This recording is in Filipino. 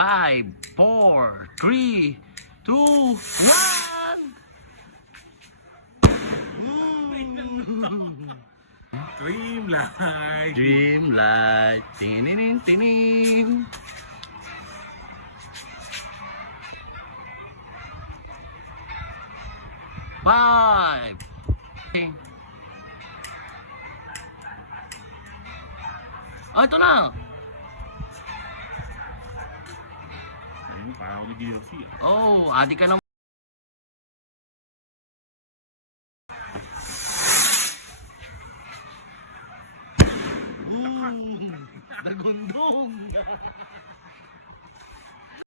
5, 4, 3, 2, 1. Dreamllight. Dreamlight. Tinin, tinin. Five. Oh, ito na. Ayun, parang hindi DLC. Oh, adik ka naman.